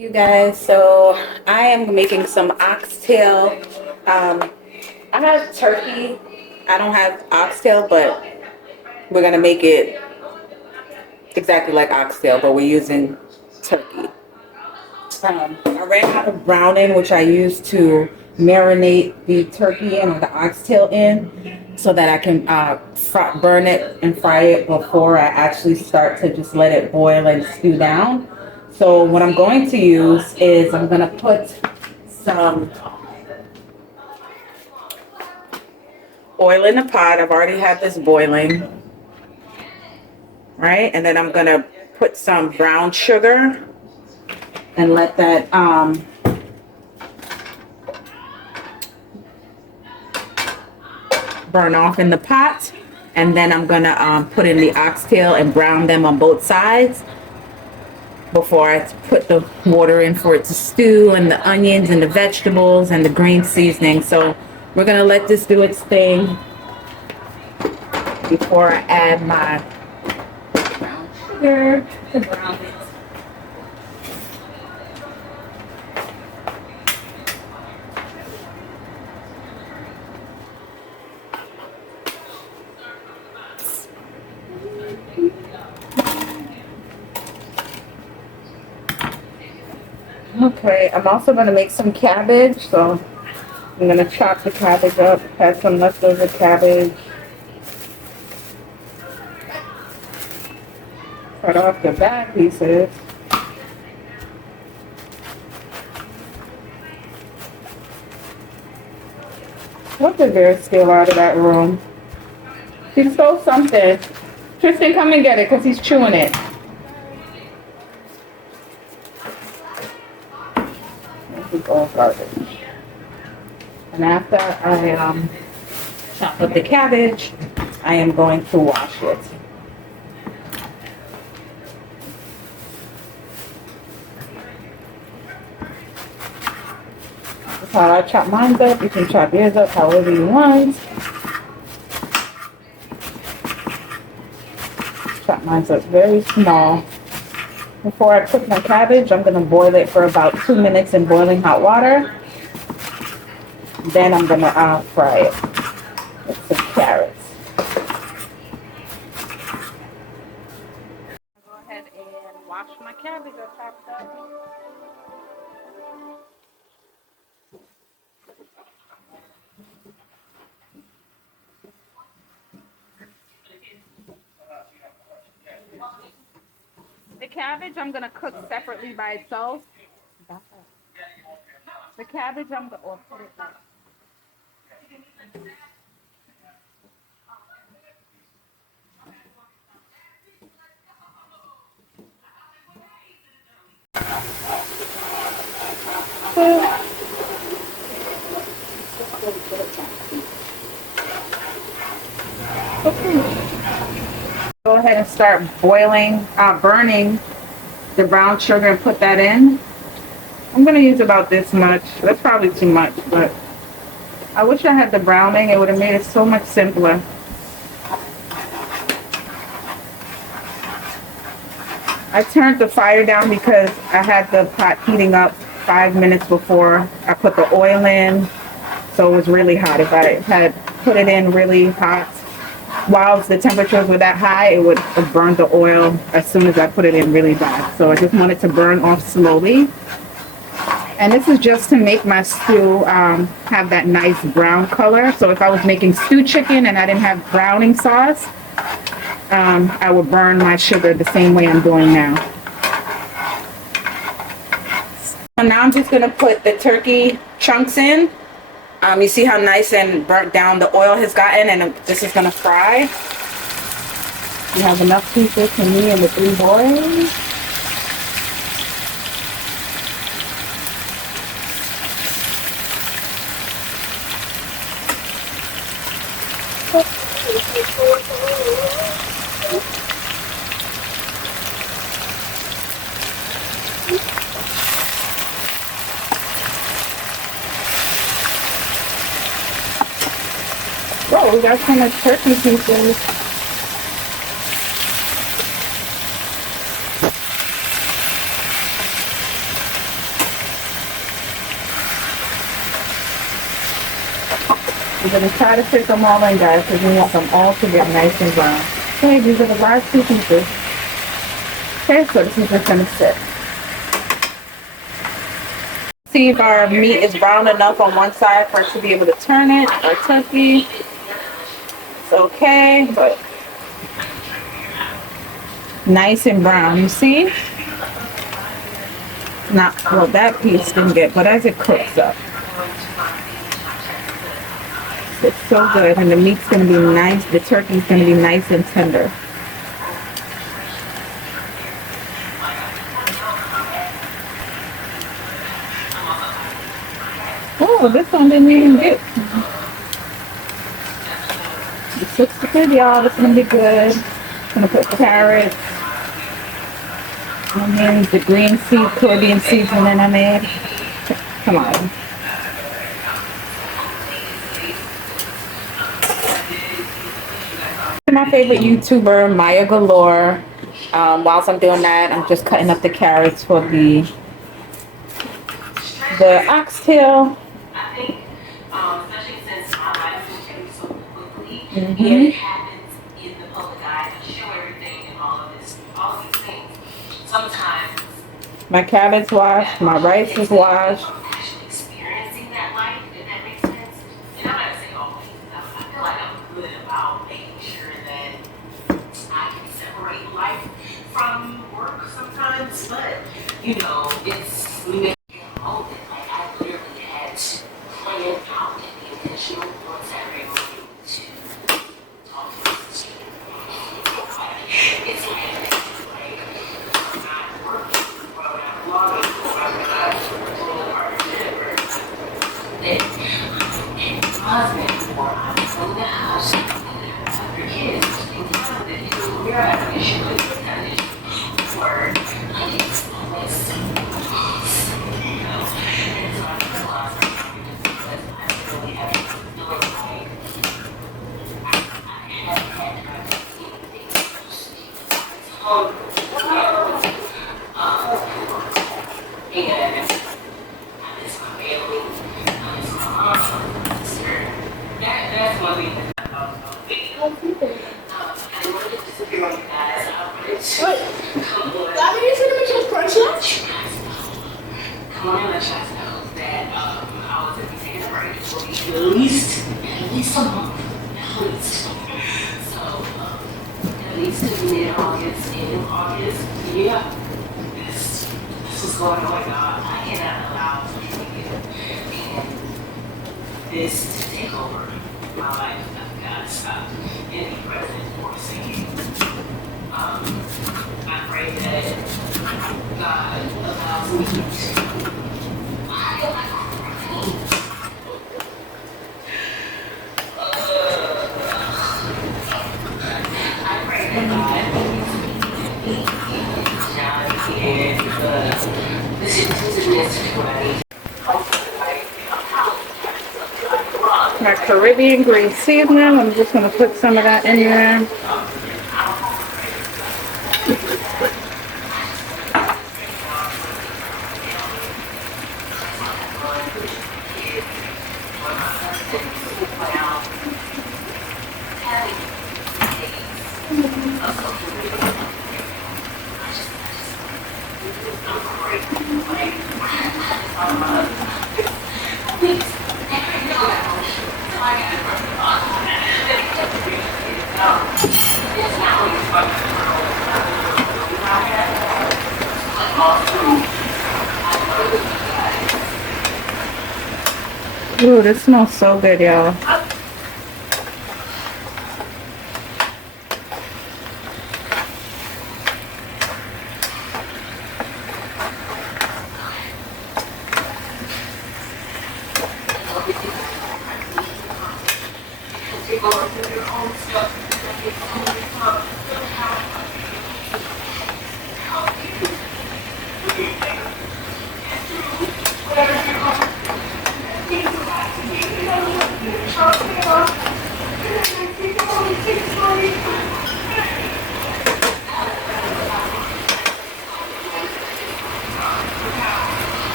You guys, so I am making some oxtail. Um, I have turkey. I don't have oxtail, but we're gonna make it exactly like oxtail, but we're using turkey. I ran out of browning, which I use to marinate the turkey in or the oxtail in, so that I can burn it and fry it before I actually start to just let it boil and stew down. So what I'm going to use is I'm gonna put some oil in the pot. I've already had this boiling, right? And then I'm gonna put some brown sugar and let that burn off in the pot. And then I'm gonna put in the oxtail and brown them on both sides before I put the water in for it to stew, and the onions and the vegetables and the green seasoning. So we're gonna let this do its thing before I add my brown sugar to brown it. Okay, I'm also going to make some cabbage, so I'm going to chop the cabbage up, had some leftover cabbage. Cut off the bad pieces. What did Vera steal out of that room? She stole something. Tristan, come and get it because he's chewing it. This is all garbage. And after I chop up the cabbage, I am going to wash it. That's how I chop mine up. You can chop yours up however you want. Chop mine up very small. Before I cook my cabbage, I'm going to boil it for about 2 minutes in boiling hot water. Then I'm going to fry it with some carrots. Go ahead and wash my cabbage I chopped up. The cabbage I'm going to cook separately by itself. The cabbage I'm going to put it back. Go ahead and start boiling, burning the brown sugar and put that in. I'm going to use about this much. That's probably too much, but I wish I had the browning. It would have made it so much simpler. I turned the fire down because I had the pot heating up 5 minutes before I put the oil in, so it was really hot. If I had put it in really hot while the temperatures were that high, it would have burned the oil as soon as I put it in really bad. So I just want it to burn off slowly. And this is just to make my stew have that nice brown color. So if I was making stew chicken and I didn't have browning sauce, I would burn my sugar the same way I'm doing now. So now I'm just going to put the turkey chunks in. You see how nice and burnt down the oil has gotten, and this is going to fry. You have enough pieces for me and the 3 boys. Whoa, we got so much turkey pieces. We're going to try to fit them all in, guys, because we want them all to get nice and brown. Okay, these are the last two pieces. Okay, so this is just going to sit. See if our meat is brown enough on one side for us to be able to turn it. Our turkey. It's okay, but nice and brown. You see? Not well, that piece didn't get, but as it cooks up, it's so good, and the meat's gonna be nice. The turkey's gonna be nice and tender. Oh, this one didn't even get. This looks good, y'all. This is gonna be good. I'm gonna put carrots, onions, the green seed, Caribbean seasoning I made. Come on. My favorite YouTuber, Maya Galore. Whilst I'm doing that, I'm just cutting up the carrots for the oxtail. Especially since my life is changing so quickly, and it happens in the public eye. I show everything and all of these things. Sometimes my cabbage washed, my rice is washed. actually experiencing that life, if that makes sense. And I'm not saying always. I feel like I'm good about making sure that I can separate life from work sometimes, but you know, it's we make it a moment. Like I literally had to plan out and be intentional on Saturday morning to talk to this team. It's like I'm not working, or I'm not vlogging, or I'm not doing a part of whatever. Then and my husband, or I'm in the house, and your kids, and time that you're having an issue with, you're having an issue, or like it's always you know. And so I realized because I really haven't feeling like I haven't had time to see anything else. And I miss my family, I miss my mom, my sister. That's one thing that I thought about video. I wanted to disappear on you guys. I wanted to come on. Come on and let you guys know that I was going to be taking a break for at least a month. At least. So, at least to mid-August, end of August, yeah. This was going on, y'all. I cannot allow social media and this to take over my life. I've got to stop and be present for singing. I pray that God allows me to. I feel like I'm I pray that God and this is what I need. My Caribbean green seasoning. I'm just gonna put some of that in there. Ooh, this smells so good, y'all.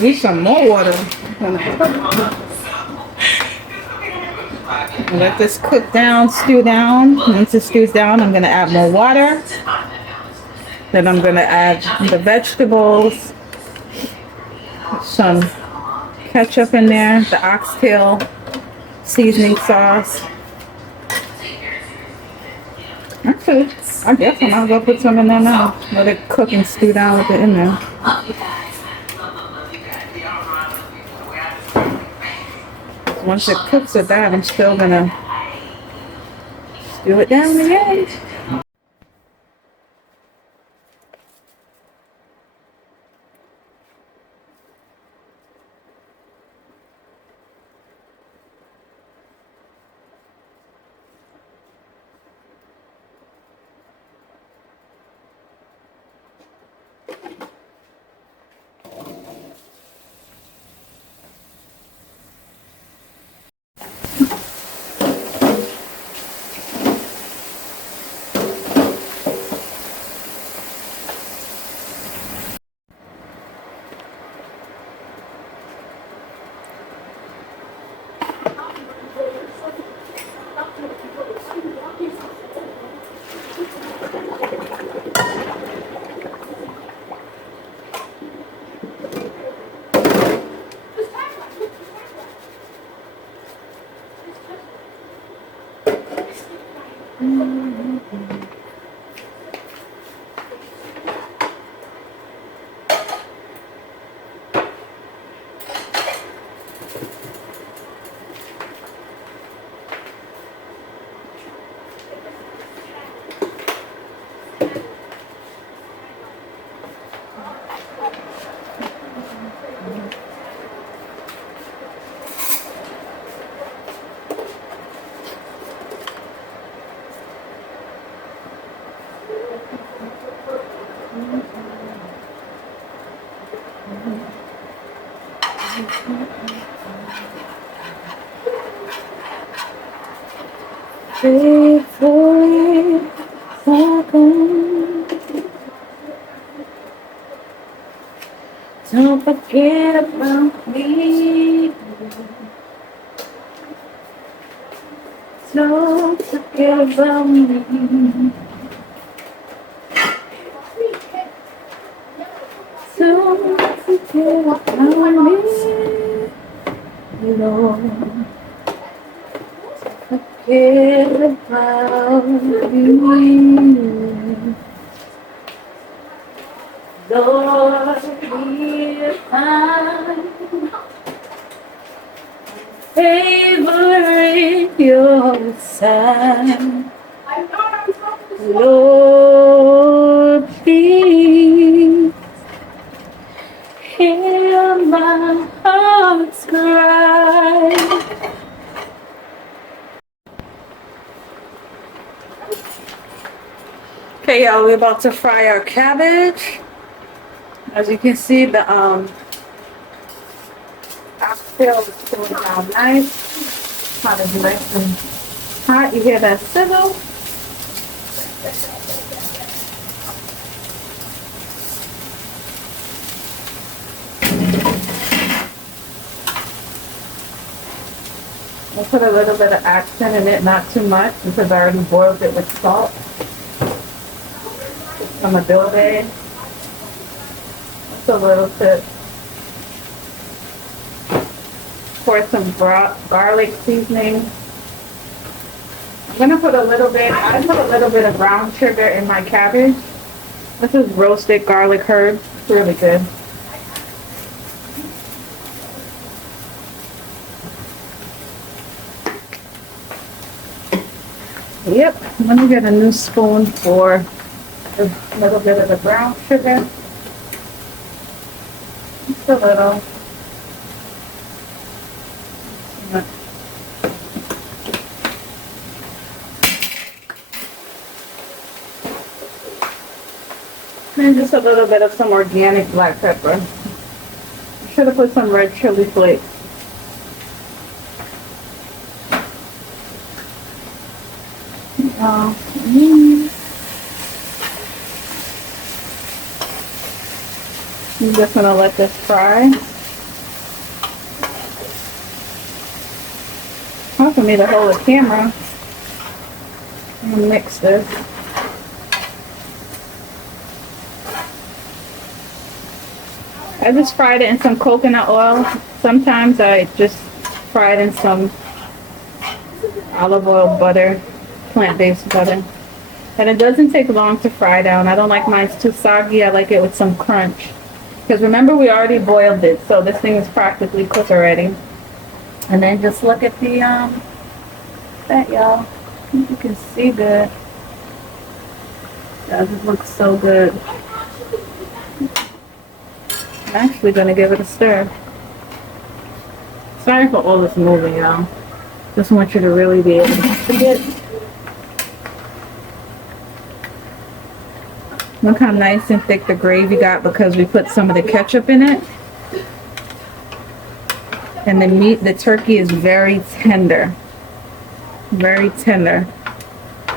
Need some more water. Let this cook down, stew down. Once it stews down, I'm gonna add more water. Then I'm gonna add the vegetables, some ketchup in there, the oxtail seasoning sauce. Actually, I guess I might as well put some in there now. Let it cook and stew down with it in there. Once it cooks with that, I'm still gonna stew it down again. Don't forget about me. Don't forget about me. Don't forget about me. Lord, forget about me. Lord, be kind. Favor in your sight. Lord, please hear my heart's cry. Okay, y'all, we're about to fry our cabbage. As you can see, the oxtail is cooling down nice. Hot is nice and hot. You hear that sizzle? I'll put a little bit of accent in it, not too much, because I already boiled it with salt. Some adobe. Just a little bit. Pour some garlic seasoning. I'm gonna put a little bit, I put a little bit of brown sugar in my cabbage. This is roasted garlic herbs. It's really good. Yep, let me get a new spoon for a little bit of the brown sugar. Just a little. And just a little bit of some organic black pepper. Should have put some red chili flakes. I'm just gonna let this fry. Hard for me to hold the camera and mix this. I just fried it in some coconut oil. Sometimes I just fry it in some olive oil butter, plant-based butter. And it doesn't take long to fry down. I don't like mine too soggy. I like it with some crunch. Because remember, we already boiled it, so this thing is practically cooked already. And then just look at the that, y'all. You can see good. That just looks so good. I'm actually gonna give it a stir. Sorry for all this moving, y'all. Just want you to really be able to see it. Look how nice and thick the gravy got because we put some of the ketchup in it. And the meat, the turkey is very tender. Very tender.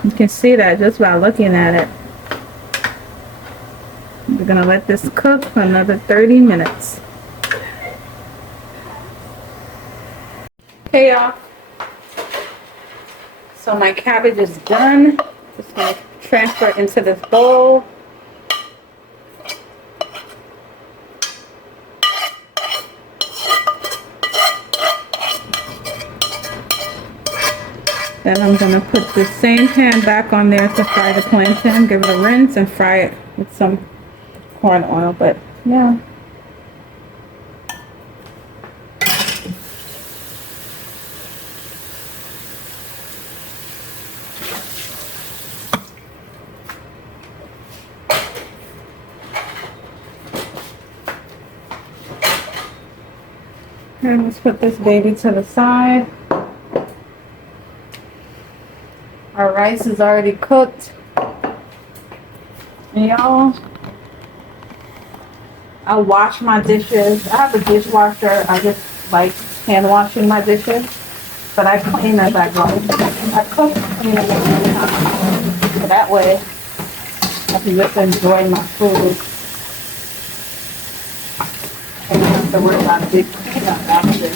You can see that just by looking at it. We're gonna let this cook for another 30 minutes. Okay, y'all. So my cabbage is done. Just gonna transfer it into this bowl. Then I'm gonna put the same pan back on there to fry the plantain. Give it a rinse and fry it with some corn oil, but yeah. And let's put this baby to the side. Our rice is already cooked. And y'all, I wash my dishes. I have a dishwasher. I just like hand washing my dishes. But I clean as I go. I cook, clean at the same time. So that way, I can just enjoy my food. I don't have to worry about a big cleanup after.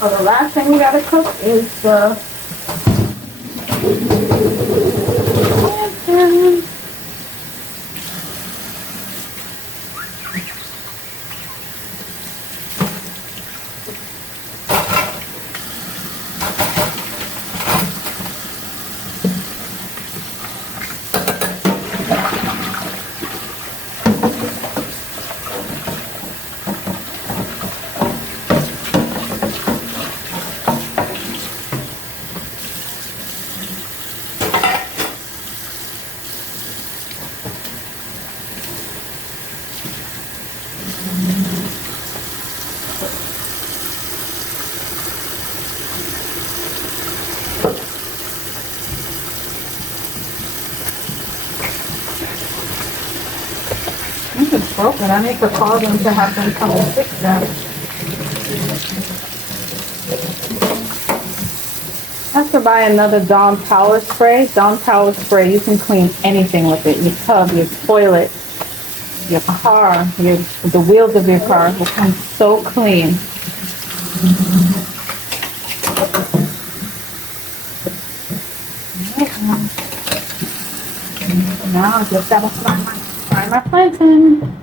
So the last thing we gotta cook is the plantain. This is broken. I need to call them to have them come and fix that. I have to buy another Dawn Power Spray. Dawn Power Spray, you can clean anything with it. Your tub, your toilet, your car, the wheels of your car will come so clean. Now I just gotta fry my plantain.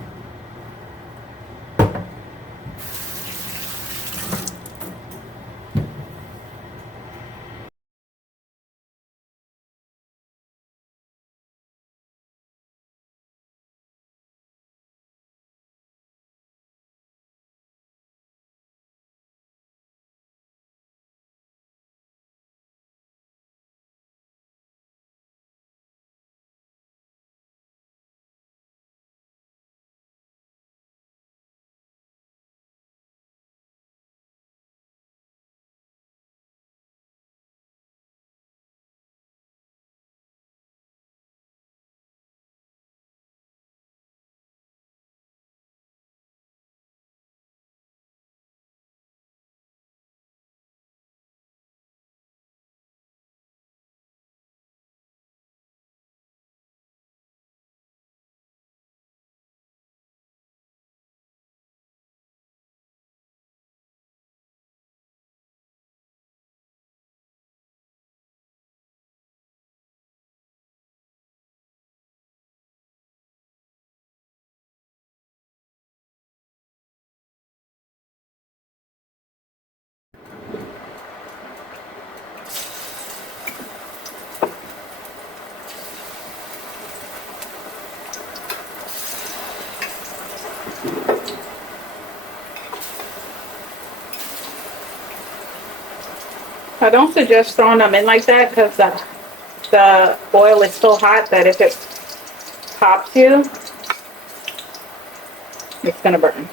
I don't suggest throwing them in like that because the oil is so hot that if it pops you, it's gonna burn.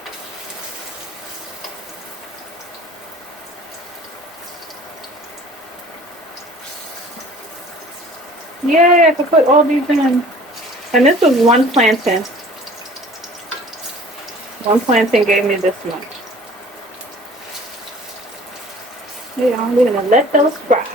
Yay, I could put all these in. And this was one plantain. One plantain gave me this much. Yeah, I'm gonna let those fry.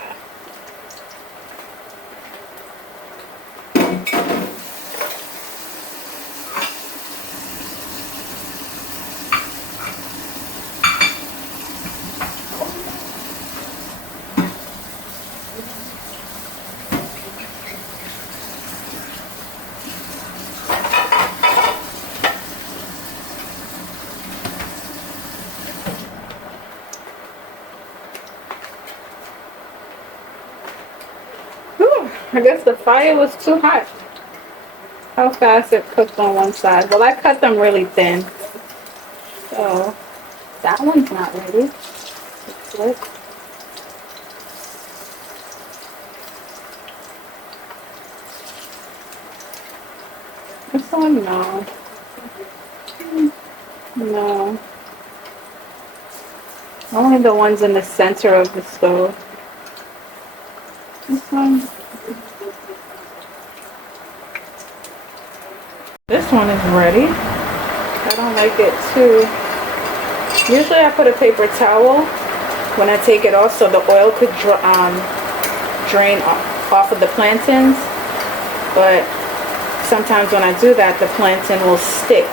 I guess the fire was too hot. How fast it cooked on one side. Well, I cut them really thin. So, that one's not ready. Let's look. This one, no. No. Only the ones in the center of the stove. This one. This one is ready. I don't like it too. Usually I put a paper towel when I take it off so the oil could drain off of the plantains. But sometimes when I do that, the plantain will stick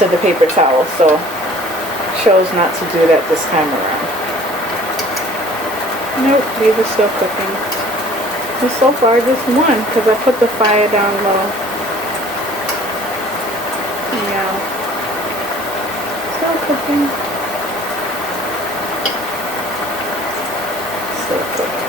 to the paper towel. So chose not to do that this time around. Nope, these are still cooking. And so far just one because I put the fire down low. Yeah. Still cooking. Still cooking.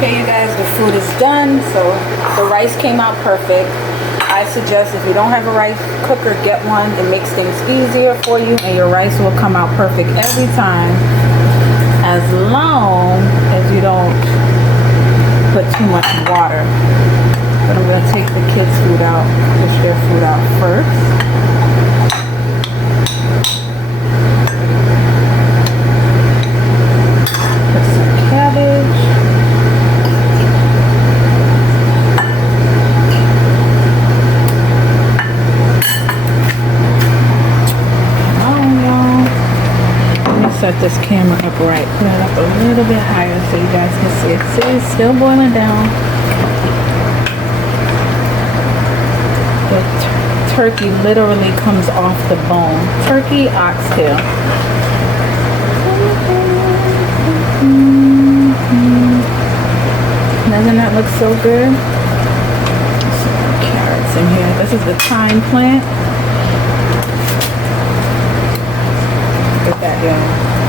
Okay, you guys, the food is done. So the rice came out perfect. I suggest if you don't have a rice cooker, get one. It makes things easier for you and your rice will come out perfect every time, as long as you don't put too much water. But I'm going to take the kids' food out, push their food out first. Put some cabbage. Set this camera up right, put it up a little bit higher so you guys can see it. See, it's still boiling down. The turkey literally comes off the bone. Turkey oxtail. Doesn't that look so good? Some carrots in here. This is the thyme plant. Look at that, y'all.